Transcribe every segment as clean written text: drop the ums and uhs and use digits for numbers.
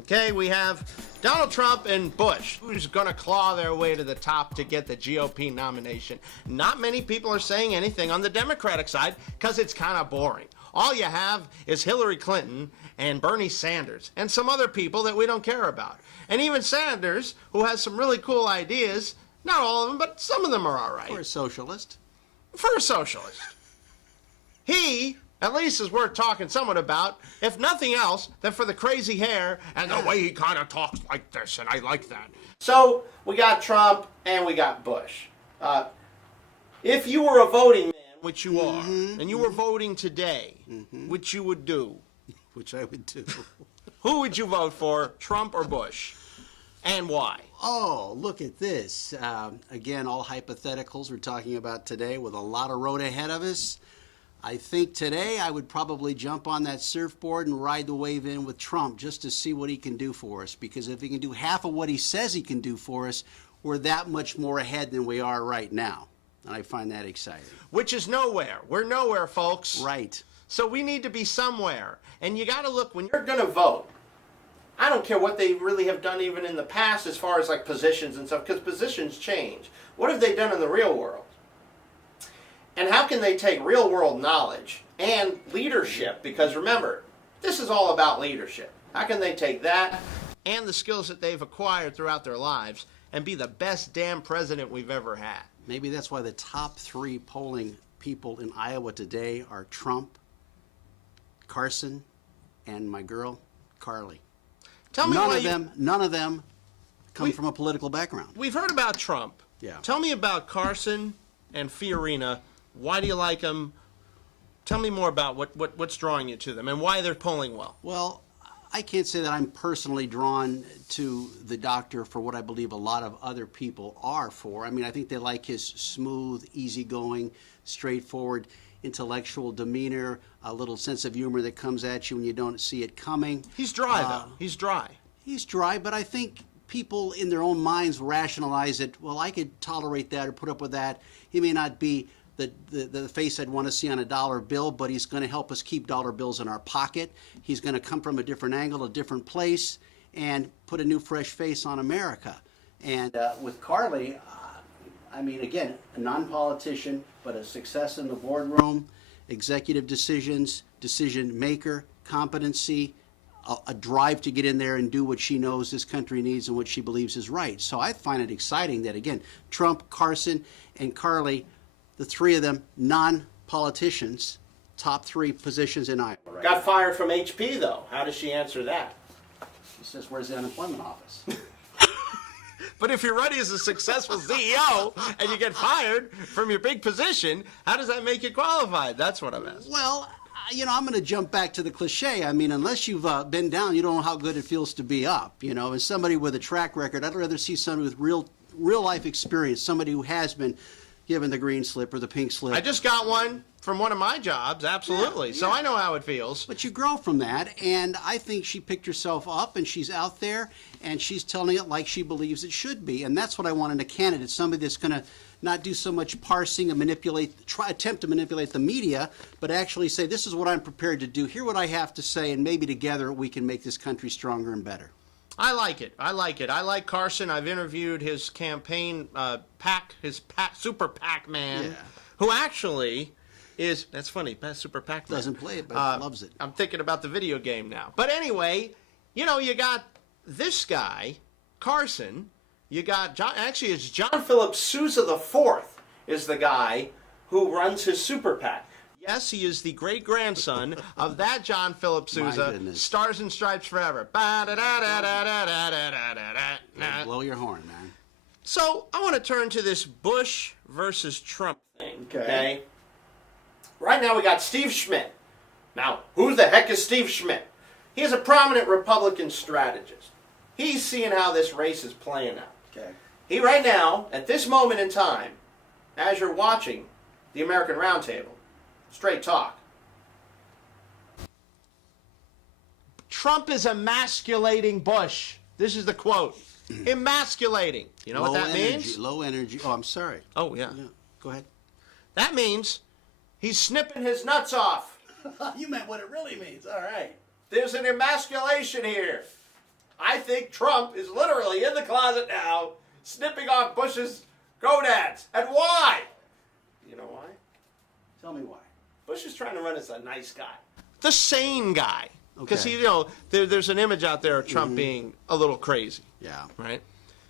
Okay, we have Donald Trump and Bush, who's going to claw their way to the top to get the GOP nomination. Not many people are saying anything on the Democratic side because it's kind of boring. All you have is Hillary Clinton and Bernie Sanders and some other people that we don't care about. And even Sanders, who has some really cool ideas, not all of them, but some of them are all right. For a socialist. For a socialist. He, at least, is worth talking somewhat about, if nothing else, than for the crazy hair and the way he kind of talks like this, and I like that. So, we got Trump and we got Bush. If you were a voting man, which you are, and you were voting today, which you would do. Which I would do. Who would you vote for, Trump or Bush? And why? Oh, look at this. Again, all hypotheticals we're talking about today with a lot of road ahead of us. I think today I would probably jump on that surfboard and ride the wave in with Trump just to see what he can do for us. Because if he can do half of what he says he can do for us, we're that much more ahead than we are right now. And I find that exciting. Which is nowhere. We're nowhere, folks. Right. So we need to be somewhere. And you got to look, when you're going to vote, I don't care what they really have done even in the past as far as like positions and stuff, because positions change. What have they done in the real world? And how can they take real world knowledge and leadership? Because remember, this is all about leadership. How can they take that and the skills that they've acquired throughout their lives and be the best damn president we've ever had? Maybe that's why the top three polling people in Iowa today are Trump, Carson, and my girl, Carly. Tell me None of them come from a political background. We've heard about Trump. Yeah. Tell me about Carson and Fiorina. Why do you like them? Tell me more about what's drawing you to them and why they're polling well. Well, I can't say that I'm personally drawn to the doctor for what I believe a lot of other people are for. I mean, I think they like his smooth, easygoing, straightforward, intellectual demeanor, a little sense of humor that comes at you when you don't see it coming. He's dry, though. He's dry. He's dry, but I think people in their own minds rationalize it. Well, I could tolerate that or put up with that. He may not be the face I'd want to see on a dollar bill, but he's going to help us keep dollar bills in our pocket. He's going to come from a different angle, a different place, and put a new, fresh face on America. And with Carly, I mean, again, a non-politician, but a success in the boardroom, executive decisions, decision maker, competency, a drive to get in there and do what she knows this country needs and what she believes is right. So I find it exciting that, again, Trump, Carson, and Carly, the three of them, non-politicians, top three positions in Iowa. Right? Got fired from HP, though. How does she answer that? She says, where's the unemployment office? But if you're running as a successful CEO and you get fired from your big position, how does that make you qualified? That's what I'm asking. Well, I'm going to jump back to the cliche. I mean, unless you've been down, you don't know how good it feels to be up. As somebody with a track record, I'd rather see somebody with real life experience, somebody who has been given the green slip or the pink slip. I just got one from one of my jobs, absolutely. Yeah. So I know how it feels. But you grow from that, and I think she picked herself up, and she's out there, and she's telling it like she believes it should be. And that's what I want in a candidate, somebody that's going to not do so much parsing and attempt to manipulate the media, but actually say, this is what I'm prepared to do, hear what I have to say, and maybe together we can make this country stronger and better. I like it. I like Carson. I've interviewed his campaign super PAC man, who actually is, that's funny, super PAC man. Doesn't play it, but loves it. I'm thinking about the video game now. But anyway, you got this guy, Carson. You got it's John Philip Sousa IV is the guy who runs his super PAC. Yes, he is the great-grandson of that John Philip Sousa, Stars and Stripes Forever. Blow your horn, man. So, I want to turn to this Bush versus Trump thing, okay? Right now we got Steve Schmidt. Now, who the heck is Steve Schmidt? He is a prominent Republican strategist. He's seeing how this race is playing out. Okay. He, right now, at this moment in time, as you're watching the American Roundtable, straight talk, Trump is emasculating Bush. This is the quote. Emasculating. You know what that means? Low energy. Oh, I'm sorry. Oh, yeah. Go ahead. That means he's snipping his nuts off. You meant what it really means. All right. There's an emasculation here. I think Trump is literally in the closet now, snipping off Bush's gonads. And why? You know why? Tell me why. Bush is trying to run as a nice guy. The sane guy. Because, Okay. there's an image out there of Trump being a little crazy. Yeah. Right?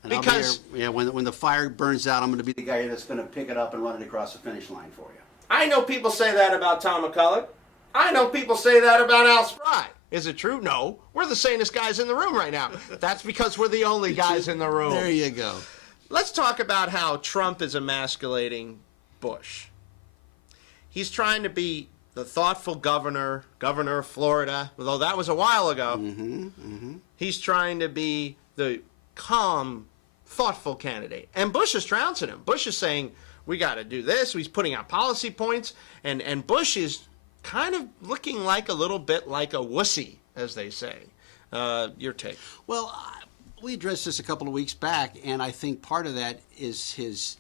And I'll Because be here, when the fire burns out, I'm going to be the guy that's going to pick it up and run it across the finish line for you. I know people say that about Tom McCulloch. I know people say that about Al Spry. Is it true? No. We're the sanest guys in the room right now. That's because we're the only guys in the room. There you go. Let's talk about how Trump is emasculating Bush. He's trying to be the thoughtful governor of Florida, although that was a while ago. He's trying to be the calm, thoughtful candidate. And Bush is trouncing him. Bush is saying, we got to do this. He's putting out policy points. And Bush is kind of looking like a little bit like a wussy, as they say. Your take. Well, we addressed this a couple of weeks back, and I think part of that is his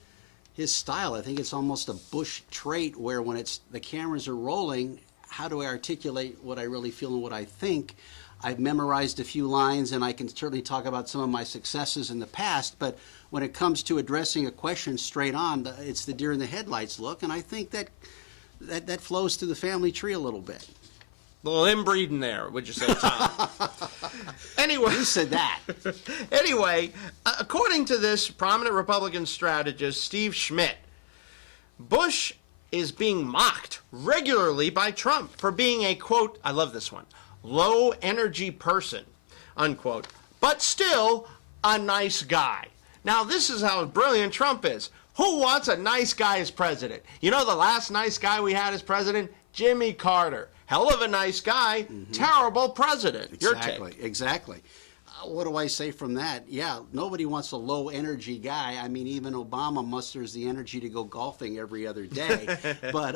style. I think it's almost a Bush trait where when the cameras are rolling, how do I articulate what I really feel and what I think? I've memorized a few lines, and I can certainly talk about some of my successes in the past, but when it comes to addressing a question straight on, it's the deer in the headlights look, and I think that flows through the family tree a little bit. A little inbreeding there, would you say, Tom? Anyway. Who said that? Anyway, according to this prominent Republican strategist, Steve Schmidt, Bush is being mocked regularly by Trump for being a, quote, I love this one, low-energy person, unquote, but still a nice guy. Now, this is how brilliant Trump is. Who wants a nice guy as president? You know the last nice guy we had as president? Jimmy Carter. Hell of a nice guy, terrible president. Exactly, Your take. exactly. What do I say from that? Yeah, nobody wants a low-energy guy. I mean, even Obama musters the energy to go golfing every other day. But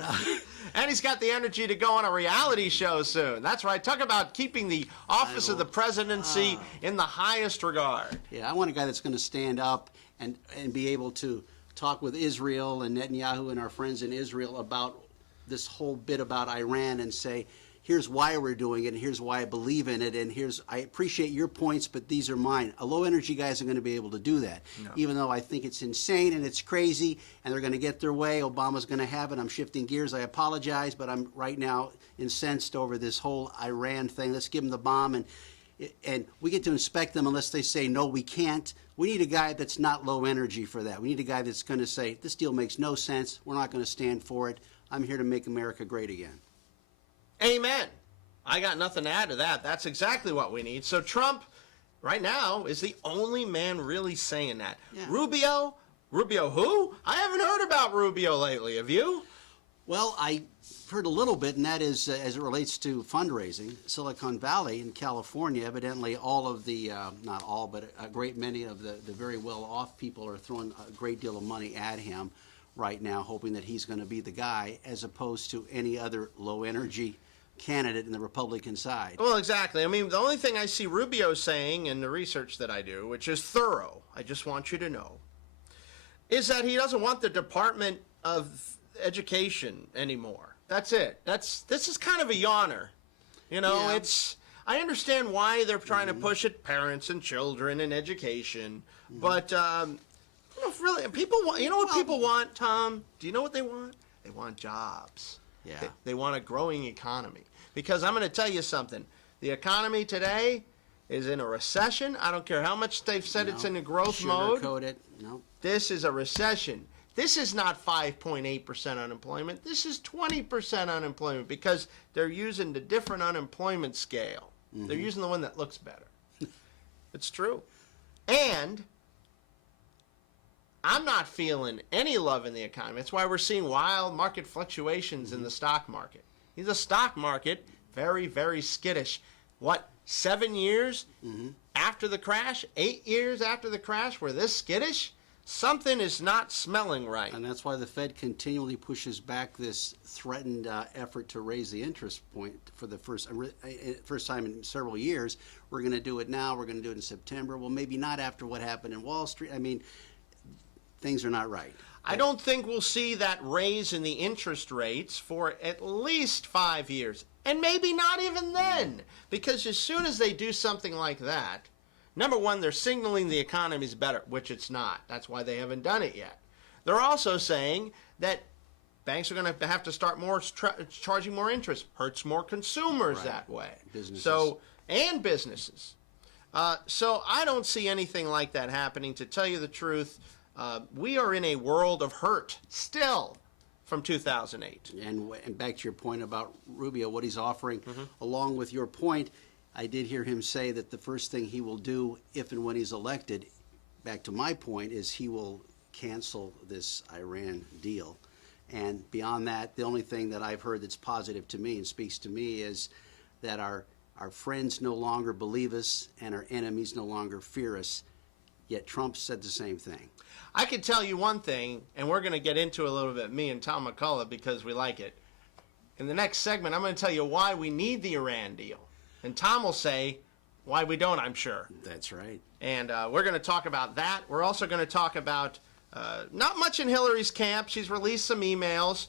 and he's got the energy to go on a reality show soon. That's right. Talk about keeping the office of the presidency in the highest regard. yeah, I want a guy that's going to stand up and be able to talk with Israel and Netanyahu and our friends in Israel about this whole bit about Iran and say, here's why we're doing it, and here's why I believe in it, and I appreciate your points, but these are mine. A low-energy guy isn't going to be able to do that, even though I think it's insane and it's crazy, and they're going to get their way. Obama's going to have it. I'm shifting gears. I apologize, but I'm right now incensed over this whole Iran thing. Let's give them the bomb, and we get to inspect them unless they say, no, we can't. We need a guy that's not low energy for that. We need a guy that's going to say, this deal makes no sense. We're not going to stand for it. I'm here to make America great again. Amen. I got nothing to add to that. That's exactly what we need. So Trump, right now, is the only man really saying that. Yeah. Rubio who? I haven't heard about Rubio lately. Have you? Well, I heard a little bit, and that is as it relates to fundraising. Silicon Valley in California, evidently all of the, not all, but a great many of the very well-off people are throwing a great deal of money at him right now, hoping that he's going to be the guy, as opposed to any other low-energy candidate in the Republican side. Well, exactly. I mean, the only thing I see Rubio saying in the research that I do, which is thorough, I just want you to know, is that he doesn't want the Department of Education anymore. That's it. This is kind of a yawner. You know, Yeah. I understand why they're trying to push it, parents and children and education, but really, people want. You know what people want, Tom? Do you know what they want? They want jobs. Yeah. They want a growing economy. Because I'm going to tell you something. The economy today is in a recession. I don't care how much they've said it's in a growth mode. Sugarcoat it. No. This is a recession. This is not 5.8% unemployment. This is 20% unemployment because they're using the different unemployment scale. They're using the one that looks better. It's true. And I'm not feeling any love in the economy. That's why we're seeing wild market fluctuations in the stock market. The stock market, very, very skittish. What, 7 years after the crash? 8 years after the crash, we're this skittish? Something is not smelling right. And that's why the Fed continually pushes back this threatened effort to raise the interest point for the first time in several years. We're going to do it now. We're going to do it in September. Well, maybe not after what happened in Wall Street. I mean, things are not right. I don't think we'll see that raise in the interest rates for at least 5 years. And maybe not even then. Because as soon as they do something like that, Number one, they're signaling the economy's better, which it's not. That's why they haven't done it yet. They're also saying that banks are going to have to start charging more interest. Hurts more consumers that way. Businesses. And businesses. So I don't see anything like that happening. To tell you the truth, we are in a world of hurt still from 2008. And back to your point about Rubio, what he's offering, along with your point, I did hear him say that the first thing he will do if and when he's elected, back to my point, is he will cancel this Iran deal. And beyond that, the only thing that I've heard that's positive to me and speaks to me is that our friends no longer believe us and our enemies no longer fear us. Yet Trump said the same thing. I can tell you one thing, and we're going to get into a little bit, me and Tom McCullough, because we like it. In the next segment, I'm going to tell you why we need the Iran deal. And Tom will say why we don't, I'm sure. That's right. And we're going to talk about that. We're also going to talk about not much in Hillary's camp. She's released some emails.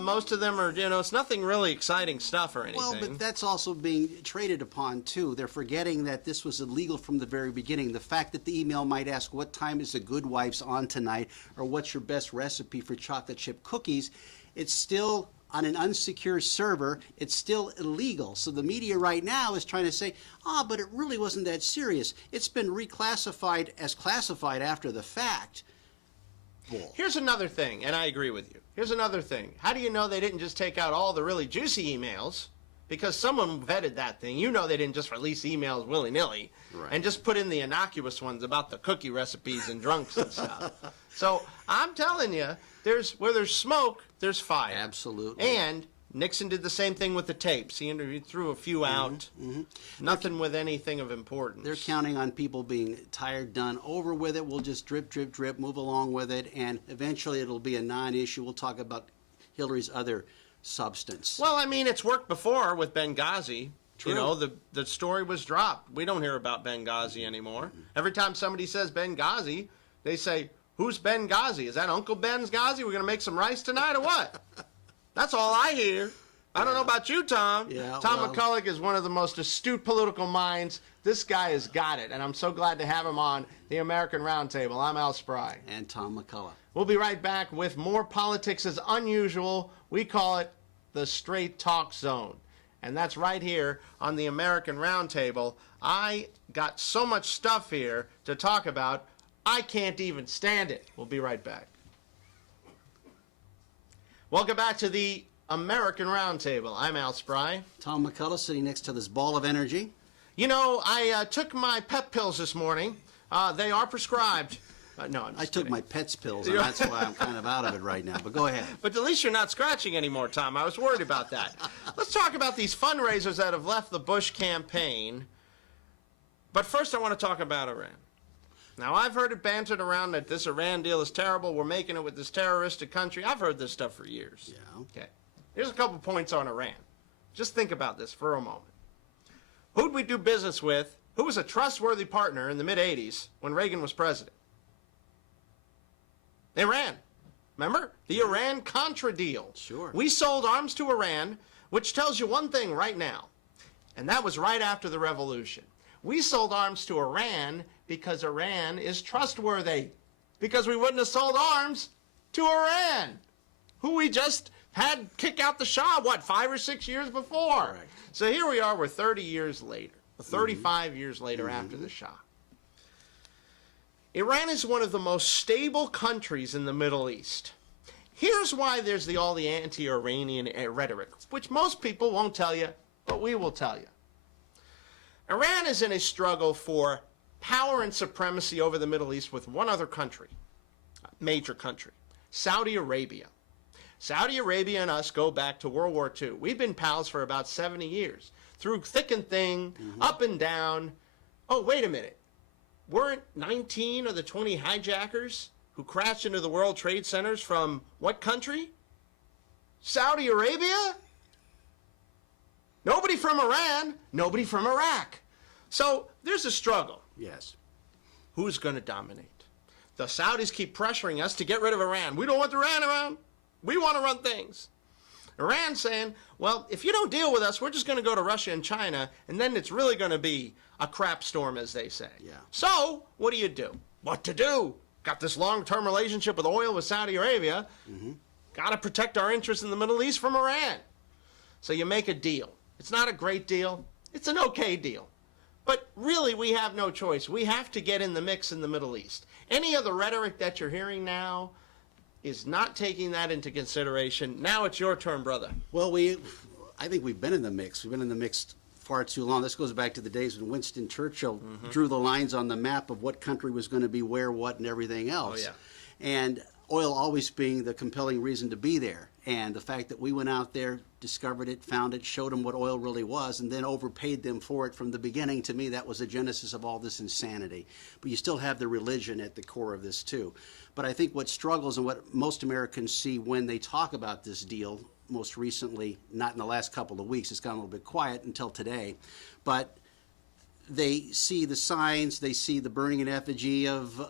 Most of them are, it's nothing really exciting stuff or anything. Well, but that's also being traded upon, too. They're forgetting that this was illegal from the very beginning. The fact that the email might ask, what time is the Good Wife's on tonight, or what's your best recipe for chocolate chip cookies, it's still on an unsecured server. It's still illegal. So the media right now is trying to say, but it really wasn't that serious. It's been reclassified as classified after the fact. Bull. Here's another thing, and I agree with you. Here's another thing. How do you know they didn't just take out all the really juicy emails? Because someone vetted that thing. You know they didn't just release emails willy-nilly and just put in the innocuous ones about the cookie recipes and drunks and stuff. So I'm telling you, where there's smoke, there's fire. Absolutely. And Nixon did the same thing with the tapes. He threw a few out. Nothing with anything of importance. They're counting on people being tired, done, over with it. We'll just drip, drip, drip, move along with it, and eventually it'll be a non-issue. We'll talk about Hillary's other substance. Well, I mean, it's worked before with Benghazi. True. The story was dropped. We don't hear about Benghazi anymore. Every time somebody says Benghazi, they say, who's Benghazi? Is that Uncle Ben's Ghazi? We're going to make some rice tonight or what? That's all I hear. I don't know about you, Tom. Yeah, Tom McCullough is one of the most astute political minds. This guy has got it, and I'm so glad to have him on the American Roundtable. I'm Al Spry. And Tom McCullough. We'll be right back with more Politics as Unusual. We call it the Straight Talk Zone. And that's right here on the American Roundtable. I got so much stuff here to talk about, I can't even stand it. We'll be right back. Welcome back to the American Roundtable. I'm Al Spry. Tom McCullough sitting next to this ball of energy. I took my pep pills this morning. They are prescribed. No, I'm just I took kidding. my pet's pills, and that's why I'm kind of out of it right now. But go ahead. But at least you're not scratching anymore, Tom. I was worried about that. Let's talk about these fundraisers that have left the Bush campaign. But first, I want to talk about Iran. Now, I've heard it bantered around that this Iran deal is terrible. We're making it with this terroristic country. I've heard this stuff for years. Yeah. Okay. Here's a couple points on Iran. Just think about this for a moment. Who'd we do business with? Who was a trustworthy partner in the mid-'80s when Reagan was president? Iran. Remember? The Iran-Contra deal. Sure. We sold arms to Iran, which tells you one thing right now, and that was right after the revolution. We sold arms to Iran because Iran is trustworthy, because we wouldn't have sold arms to Iran, who we just had kick out the Shah, 5 or 6 years before? Correct. So here we are, we're 30 years later, 35 years later after the Shah. Iran is one of the most stable countries in the Middle East. Here's why there's all the anti-Iranian rhetoric, which most people won't tell you, but we will tell you. Iran is in a struggle for power and supremacy over the Middle East with one other country, major country, Saudi Arabia. Saudi Arabia and us go back to World War II. We've been pals for about 70 years, through thick and thin, up and down. Oh, wait a minute. Weren't 19 of the 20 hijackers who crashed into the World Trade Centers from what country? Saudi Arabia? Nobody from Iran, nobody from Iraq. So there's a struggle. Yes. Who's going to dominate? The Saudis keep pressuring us to get rid of Iran. We don't want Iran around. We want to run things. Iran saying, well, if you don't deal with us, we're just going to go to Russia and China, and then it's really going to be a crap storm, as they say. Yeah. So, what do? What to do? Got this long-term relationship with oil with Saudi Arabia. Got to protect our interests in the Middle East from Iran. So you make a deal. It's not a great deal. It's an okay deal. But really, we have no choice. We have to get in the mix in the Middle East. Any of the rhetoric that you're hearing now is not taking that into consideration. Now it's your turn, brother. Well, I think we've been in the mix. We've been in the mix far too long. This goes back to the days when Winston Churchill drew the lines on the map of what country was going to be where, what, and everything else. Oh, yeah. And oil always being the compelling reason to be there. And the fact that we went out there, discovered it, found it, showed them what oil really was, and then overpaid them for it from the beginning, to me, that was the genesis of all this insanity. But you still have the religion at the core of this, too. But I think what struggles and what most Americans see when they talk about this deal, most recently, not in the last couple of weeks, it's gone a little bit quiet until today, but they see the signs, they see the burning in effigy of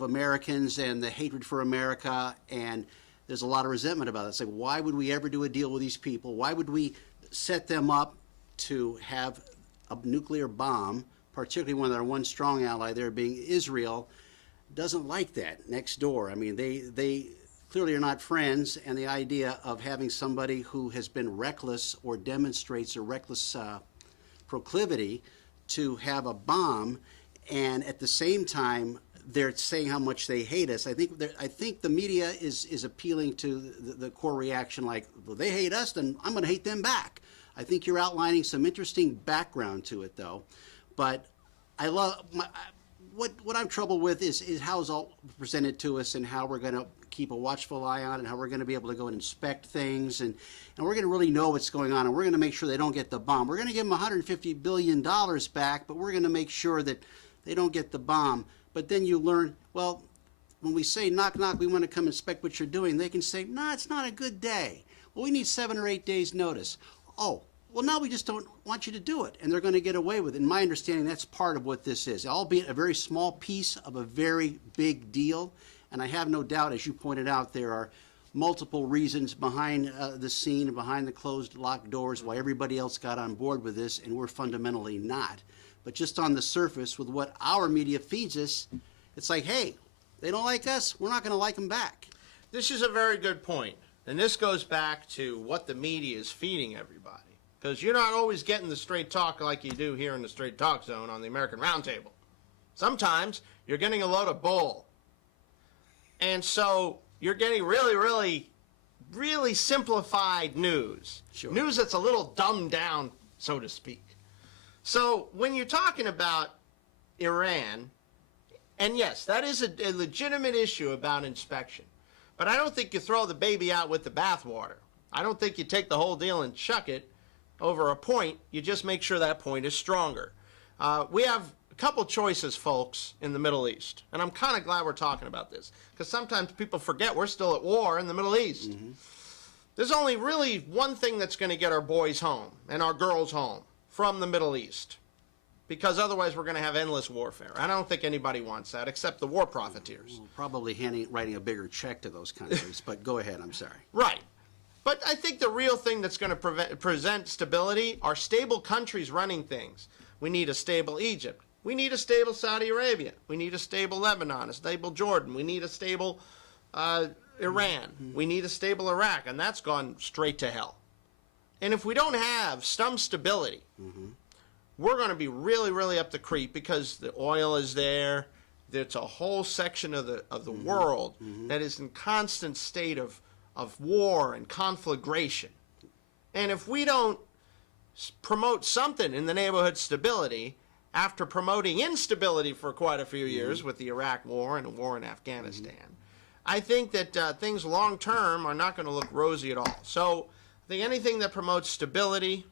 Americans and the hatred for America, and there's a lot of resentment about it. It's like, why would we ever do a deal with these people? Why would we set them up to have a nuclear bomb, particularly when our one strong ally there being Israel, doesn't like that next door. I mean, they clearly are not friends, and the idea of having somebody who has been reckless or demonstrates a reckless proclivity to have a bomb, and at the same time they're saying how much they hate us. I think the media is appealing to the core reaction, like, well, they hate us, then I'm going to hate them back. I think you're outlining some interesting background to it, though. But I love what I'm troubled with is how it's all presented to us and how we're going to keep a watchful eye on it and how we're going to be able to go and inspect things and we're going to really know what's going on and we're going to make sure they don't get the bomb. We're going to give them $150 billion back, but we're going to make sure that they don't get the bomb. But then you learn, well, when we say knock, knock, we want to come inspect what you're doing, they can say, nah, it's not a good day. Well, we need 7 or 8 days notice. Oh, well, now we just don't want you to do it, and they're going to get away with it. In my understanding, that's part of what this is, albeit a very small piece of a very big deal. And I have no doubt, as you pointed out, there are multiple reasons behind the scene, behind the closed, locked doors, why everybody else got on board with this, and we're fundamentally not. But just on the surface, with what our media feeds us, it's like, hey, they don't like us, we're not going to like them back. This is a very good point. And this goes back to what the media is feeding everybody. Because you're not always getting the straight talk like you do here in the Straight Talk Zone on the American Roundtable. Sometimes you're getting a load of bull. And so you're getting really simplified news. Sure. News that's a little dumbed down, so to speak. So when you're talking about Iran, and yes, that is a legitimate issue about inspection. But I don't think you throw the baby out with the bathwater. I don't think you take the whole deal and chuck it over a point. You just make sure that point is stronger. We have a couple choices, folks, in the Middle East. And I'm kind of glad we're talking about this. Because sometimes people forget we're still at war in the Middle East. Mm-hmm. There's only really one thing that's going to get our boys home and our girls home from the Middle East. Because otherwise we're going to have endless warfare. I don't think anybody wants that except the war profiteers. Well, probably writing a bigger check to those countries. But go ahead, I'm sorry. Right. But I think the real thing that's going to present stability are stable countries running things. We need a stable Egypt. We need a stable Saudi Arabia. We need a stable Lebanon, a stable Jordan. We need a stable Iran. Mm-hmm. We need a stable Iraq, and that's gone straight to hell. And if we don't have some stability, mm-hmm. we're going to be really up the creek because the oil is there. There's a whole section of the mm-hmm. world mm-hmm. that is in constant state of war and conflagration. And if we don't promote something in the neighborhood stability, after promoting instability for quite a few years mm-hmm. with the Iraq War and the war in Afghanistan, mm-hmm. I think that things long term are not going to look rosy at all. So I think anything that promotes stability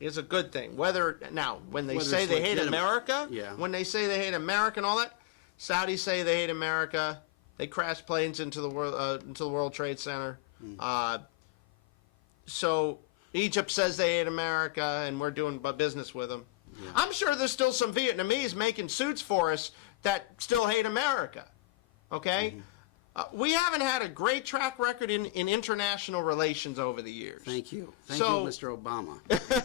is a good thing. When they say they hate America, when they say they hate America and all that, Saudis say they hate America. They crash planes into the World Trade Center. Mm. So Egypt says they hate America, and we're doing business with them. Yeah. I'm sure there's still some Vietnamese making suits for us that still hate America. Okay? Mm-hmm. We haven't had a great track record in international relations over the years. Thank you. Thank you, Mr. Obama.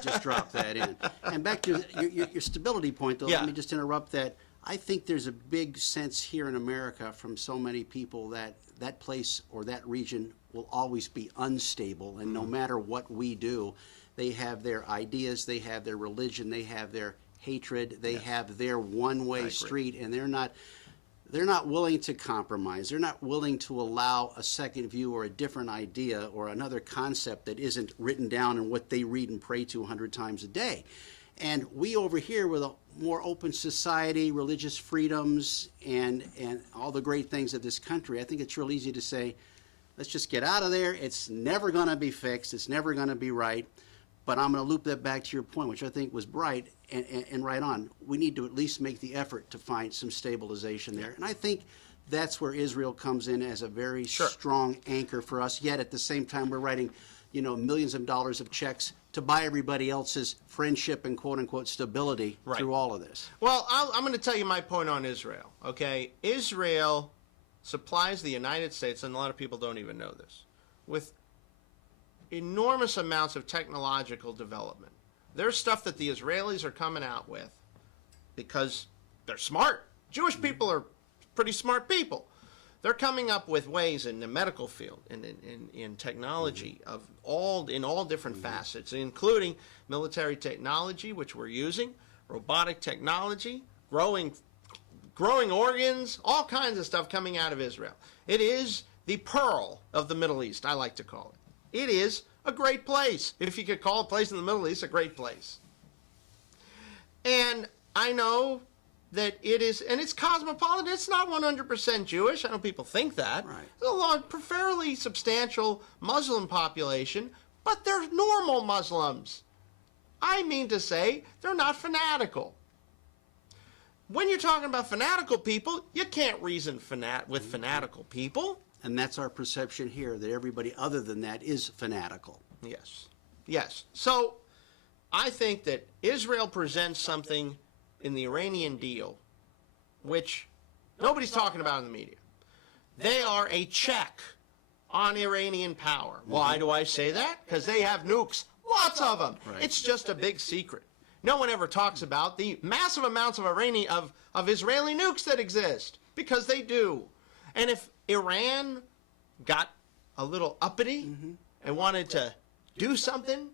Just drop that in. And back to your stability point, though, let me just interrupt that. I think there's a big sense here in America from so many people that that place or that region will always be unstable, and no matter what we do, they have their ideas, they have their religion, they have their hatred, they have their one-way street, and they're not willing to compromise. They're not willing to allow a second view or a different idea or another concept that isn't written down in what they read and pray to 100 times a day. And we over here with a more open society, religious freedoms, and all the great things of this country, I think it's real easy to say, let's just get out of there. It's never going to be fixed. It's never going to be right. But I'm going to loop that back to your point, which I think was bright and right on. We need to at least make the effort to find some stabilization there. And I think that's where Israel comes in as a very strong anchor for us. Yet at the same time, we're writing, millions of dollars of checks to buy everybody else's friendship and quote-unquote stability through all of this. Well, I'm going to tell you my point on Israel, okay? Israel supplies the United States, and a lot of people don't even know this, with enormous amounts of technological development. There's stuff that the Israelis are coming out with because they're smart. Jewish people are pretty smart people. They're coming up with ways in the medical field and in technology of in all different facets, including military technology, which we're using, robotic technology, growing organs, all kinds of stuff coming out of Israel. It is the pearl of the Middle East, I like to call it. It is a great place. If you could call a place in the Middle East a great place. And I know that it is, and it's cosmopolitan. It's not 100% Jewish. I know people think that. Right. There's a fairly substantial Muslim population, but they're normal Muslims. I mean to say they're not fanatical. When you're talking about fanatical people, you can't reason with fanatical people. And that's our perception here, that everybody other than that is fanatical. Yes. Yes. So I think that Israel presents something in the Iranian deal which nobody's talking about in the media. They are a check on Iranian power. Why do I say that? Because they have nukes, lots of them. Right. It's just a big secret. No one ever talks about the massive amounts of Israeli nukes that exist, because they do. And if Iran got a little uppity and wanted to do something,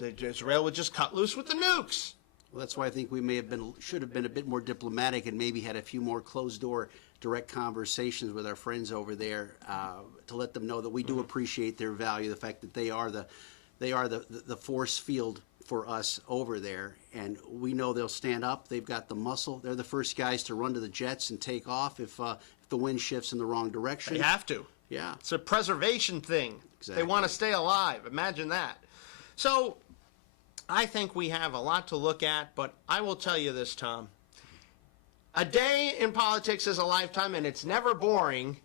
Israel would just cut loose with the nukes. Well, that's why I think we should have been a bit more diplomatic and maybe had a few more closed-door direct conversations with our friends over there to let them know that we do appreciate their value, the fact that they are the force field for us over there, and we know they'll stand up. They've got the muscle. They're the first guys to run to the jets and take off if the wind shifts in the wrong direction. They have to. Yeah. It's a preservation thing. Exactly. They want to stay alive. Imagine that. So I think we have a lot to look at, but I will tell you this, Tom. A day in politics is a lifetime, and it's never boring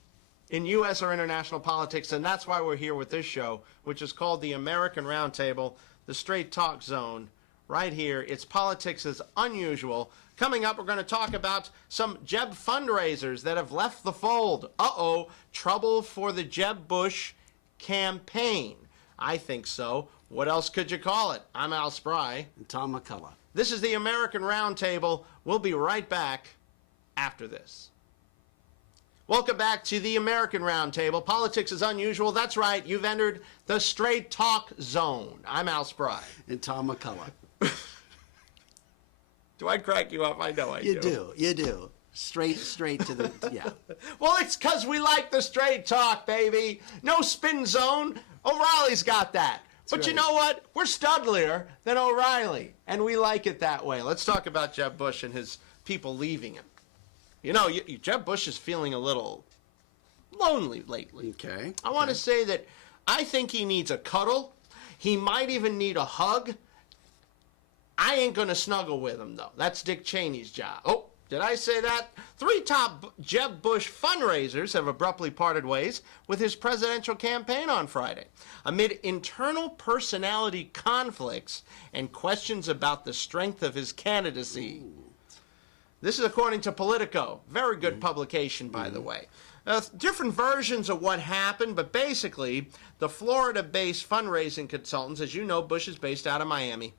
in U.S. or international politics, and that's why we're here with this show, which is called the American Roundtable, the Straight Talk Zone, right here. It's politics as unusual. Coming up, we're going to talk about some Jeb fundraisers that have left the fold. Uh-oh, trouble for the Jeb Bush campaign. I think so. What else could you call it? I'm Al Spry. And Tom McCullough. This is the American Roundtable. We'll be right back after this. Welcome back to the American Roundtable. Politics is unusual. That's right. You've entered the Straight Talk Zone. I'm Al Spry. And Tom McCullough. Do I crack you up? I know I do. You do. Straight to the, yeah. Well, it's because we like the straight talk, baby. No spin zone. O'Reilly's got that. But right. You know what? We're studlier than O'Reilly, and we like it that way. Let's talk about Jeb Bush and his people leaving him. You know, Jeb Bush is feeling a little lonely lately. Okay. I want to say that I think he needs a cuddle. He might even need a hug. I ain't going to snuggle with him, though. That's Dick Cheney's job. Oh, did I say that? 3 top Jeb Bush fundraisers have abruptly parted ways with his presidential campaign on Friday, amid internal personality conflicts and questions about the strength of his candidacy. This is according to Politico. Very good publication, by the way. Different versions of what happened, but basically, the Florida-based fundraising consultants, as you know, Bush is based out of Miami.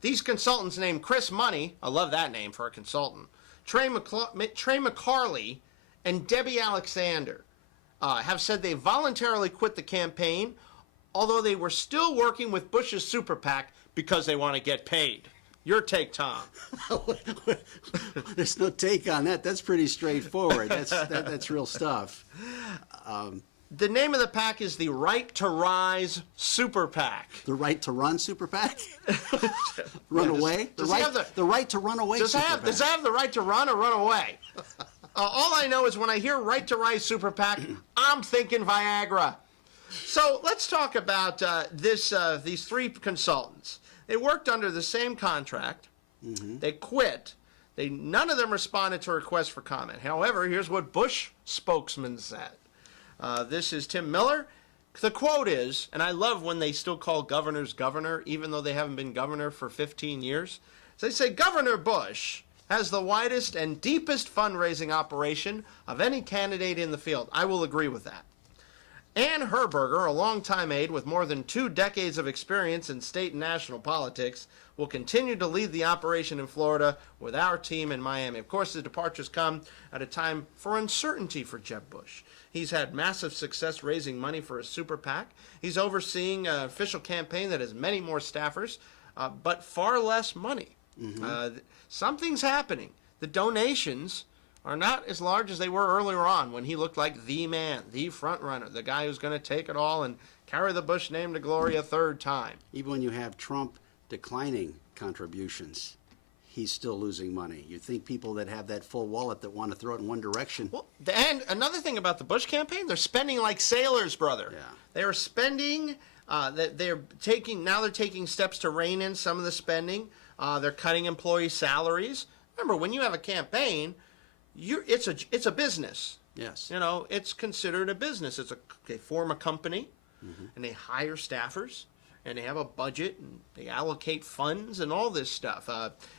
These consultants named Chris Money, I love that name for a consultant, Trey McCarley, and Debbie Alexander have said they voluntarily quit the campaign, although they were still working with Bush's super PAC because they want to get paid. Your take, Tom. There's no take on that. That's pretty straightforward. That's real stuff. The name of the PAC is the Right to Rise Super PAC. The right to run super PAC? Run away? The right to run away does super have, PAC. Does it have the right to run or run away? All I know is when I hear Right to Rise Super PAC, I'm thinking Viagra. So let's talk about these three consultants. They worked under the same contract. Mm-hmm. They quit. None of them responded to requests for comment. However, here's what Bush spokesman said. This is Tim Miller. The quote is, and I love when they still call governors governor, even though they haven't been governor for 15 years. So they say, Governor Bush has the widest and deepest fundraising operation of any candidate in the field. I will agree with that. Ann Herberger, a longtime aide with more than 2 decades of experience in state and national politics, will continue to lead the operation in Florida with our team in Miami. Of course, the departures come at a time for uncertainty for Jeb Bush. He's had massive success raising money for his super PAC. He's overseeing an official campaign that has many more staffers, but far less money. Mm-hmm. Something's happening. The donations are not as large as they were earlier on when he looked like the man, the front runner, the guy who's going to take it all and carry the Bush name to glory a third time. Even when you have Trump declining contributions, he's still losing money. You think people that have that full wallet that want to throw it in one direction. Well, and another thing about the Bush campaign, they're spending like sailors, brother. Yeah. They are spending, they're taking steps to rein in some of the spending. They're cutting employee salaries. Remember, when you have a campaign, it's a business. Yes. You know, it's considered a business. They form a company, mm-hmm. and they hire staffers, and they have a budget, and they allocate funds and all this stuff.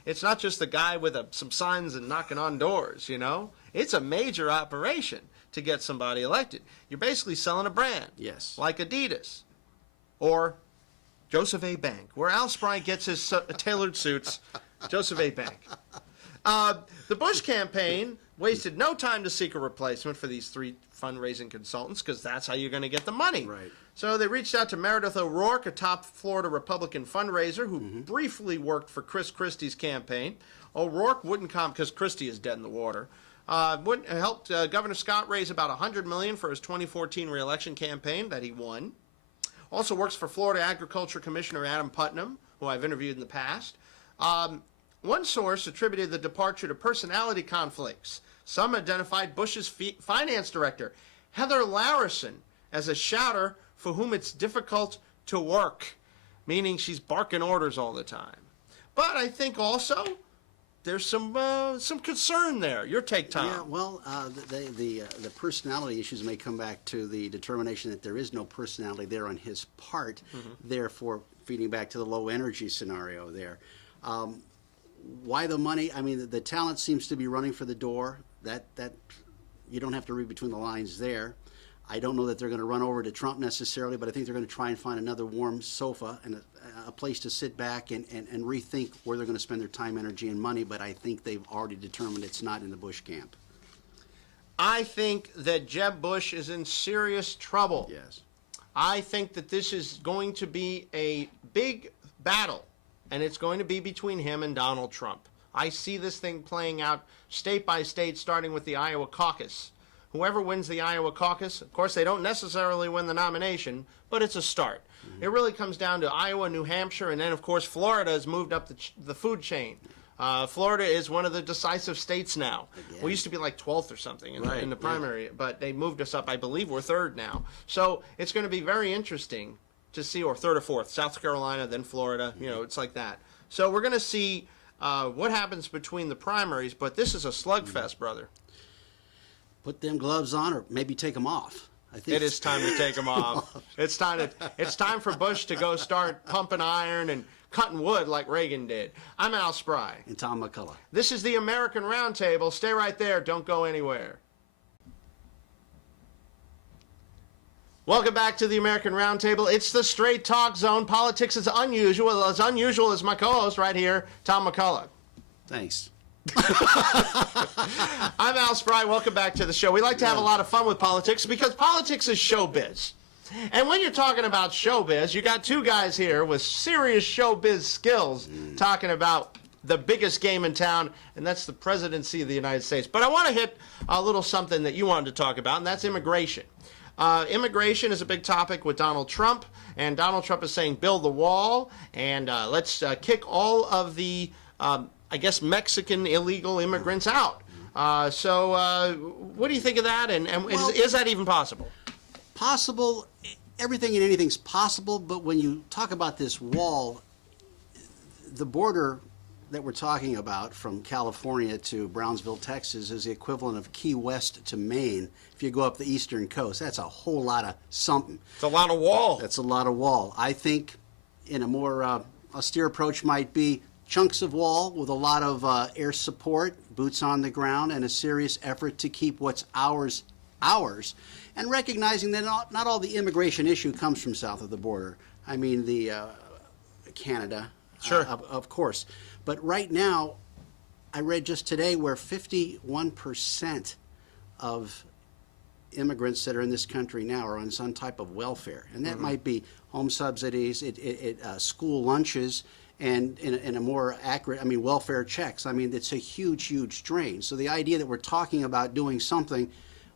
It's not just the guy with some signs and knocking on doors, you know. It's a major operation to get somebody elected. You're basically selling a brand. Yes. Like Adidas or Joseph A. Bank, where Al Spry gets his tailored suits. Joseph A. Bank. The Bush campaign wasted no time to seek a replacement for these three fundraising consultants because that's how you're going to get the money. Right. So they reached out to Meredith O'Rourke, a top Florida Republican fundraiser who mm-hmm. briefly worked for Chris Christie's campaign. O'Rourke wouldn't come because Christie is dead in the water. Helped Governor Scott raise about $100 million for his 2014 reelection campaign that he won. Also works for Florida Agriculture Commissioner Adam Putnam, who I've interviewed in the past. One source attributed the departure to personality conflicts. Some identified Bush's finance director, Heather Larison, as a shouter for whom it's difficult to work, meaning she's barking orders all the time. But I think also there's some concern there. Your take, Tom. Yeah, well, the personality issues may come back to the determination that there is no personality there on his part, mm-hmm. therefore feeding back to the low energy scenario there. Why the money? I mean, the talent seems to be running for the door. That you don't have to read between the lines there. I don't know that they're going to run over to Trump necessarily, but I think they're going to try and find another warm sofa and a place to sit back and rethink where they're going to spend their time, energy, and money. But I think they've already determined it's not in the Bush camp. I think that Jeb Bush is in serious trouble. Yes. I think that this is going to be a big battle, and it's going to be between him and Donald Trump. I see this thing playing out state by state, starting with the Iowa caucus. Whoever wins the Iowa caucus, of course, they don't necessarily win the nomination, but it's a start. Mm-hmm. It really comes down to Iowa, New Hampshire, and then, of course, Florida has moved up the food chain. Florida is one of the decisive states now. Again. We used to be like 12th or something in the primary, yeah. But they moved us up. I believe we're 3rd now. So it's going to be very interesting to see, or 3rd or 4th, South Carolina, then Florida. Mm-hmm. You know, it's like that. So we're going to see what happens between the primaries, but this is a slugfest, brother. Put them gloves on, or maybe take them off. I think it is time to take them off. It's time for Bush to go start pumping iron and cutting wood like Reagan did. I'm Al Spry. And Tom McCullough. This is the American Roundtable. Stay right there. Don't go anywhere. Welcome back to the American Roundtable. It's the straight talk zone. Politics is unusual as my co-host right here, Tom McCullough. Thanks. I'm Al Spry. Welcome back to the show. We like to have a lot of fun with politics because politics is showbiz. And when you're talking about showbiz, you got two guys here with serious showbiz skills talking about the biggest game in town, and that's the presidency of the United States. But I want to hit a little something that you wanted to talk about, and that's immigration. Immigration is a big topic with Donald Trump, and Donald Trump is saying build the wall, and let's kick all of the, I guess, Mexican illegal immigrants out. So what do you think of that, and well, is that even possible? Possible. Everything and anything's possible, but when you talk about this wall, the border that we're talking about from California to Brownsville, Texas, is the equivalent of Key West to Maine. If you go up the eastern coast, that's a whole lot of something. It's a lot of wall. That's a lot of wall. I think in a more austere approach might be chunks of wall with a lot of air support, boots on the ground, and a serious effort to keep what's ours, and recognizing that not all the immigration issue comes from south of the border. I mean, the Canada, sure, of course. But right now, I read just today where 51% of immigrants that are in this country now are on some type of welfare. And that might be home subsidies, school lunches, and in a more accurate, welfare checks. It's a huge, huge drain. So the idea that we're talking about doing something,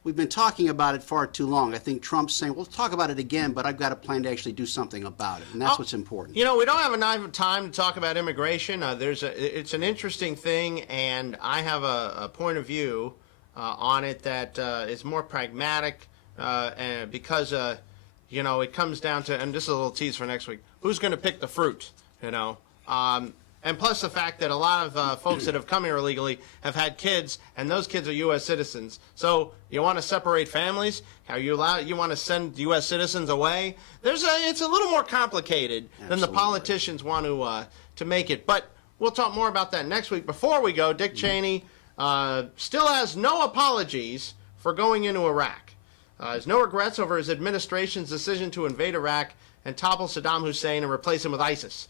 we've been talking about it far too long. I think Trump's saying, we'll talk about it again, but I've got a plan to actually do something about it, and that's what's important. You know, we don't have enough time to talk about immigration. It's an interesting thing, and I have a point of view on it that is more pragmatic, and because, it comes down to, and this is a little tease for next week, who's going to pick the fruit, and plus the fact that a lot of folks that have come here illegally have had kids, and those kids are U.S. citizens. So you want to separate families? Are you allowed? You want to send U.S. citizens away? It's a little more complicated than the politicians want to make it. But we'll talk more about that next week. Before we go, Dick Cheney still has no apologies for going into Iraq. Has no regrets over his administration's decision to invade Iraq and topple Saddam Hussein and replace him with ISIS.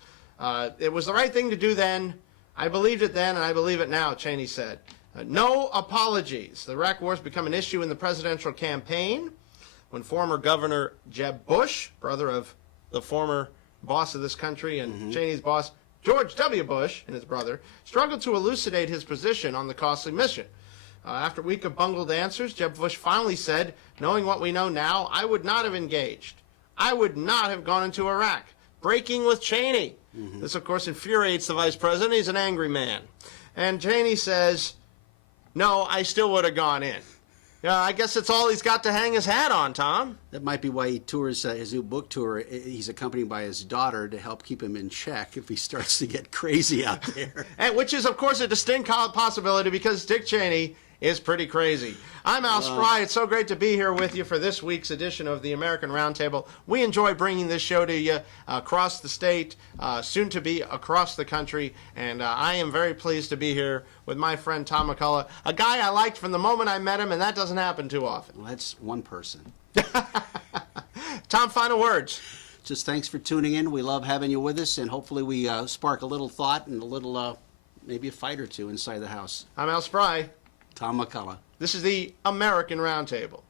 It was the right thing to do then. I believed it then, and I believe it now, Cheney said. No apologies. The Iraq War has become an issue in the presidential campaign when former Governor Jeb Bush, brother of the former boss of this country and Cheney's boss, George W. Bush, and his brother, struggled to elucidate his position on the costly mission. After a week of bungled answers, Jeb Bush finally said, knowing what we know now, I would not have engaged. I would not have gone into Iraq. Breaking with Cheney. This, of course, infuriates the vice president. He's an angry man. And Cheney says, no, I still would have gone in. I guess that's all he's got to hang his hat on, Tom. That might be why he tours his new book tour. He's accompanied by his daughter to help keep him in check if he starts to get crazy out there. And which is, of course, a distinct possibility because Dick Cheney is pretty crazy. I'm Al Spry. It's so great to be here with you for this week's edition of the American Roundtable. We enjoy bringing this show to you across the state, soon to be across the country, and I am very pleased to be here with my friend Tom McCullough, a guy I liked from the moment I met him, and that doesn't happen too often. Well, that's one person. Tom, final words. Just thanks for tuning in. We love having you with us, and hopefully we spark a little thought and a little, maybe a fight or two inside the house. I'm Al Spry. Tom McCullough. This is the American Roundtable.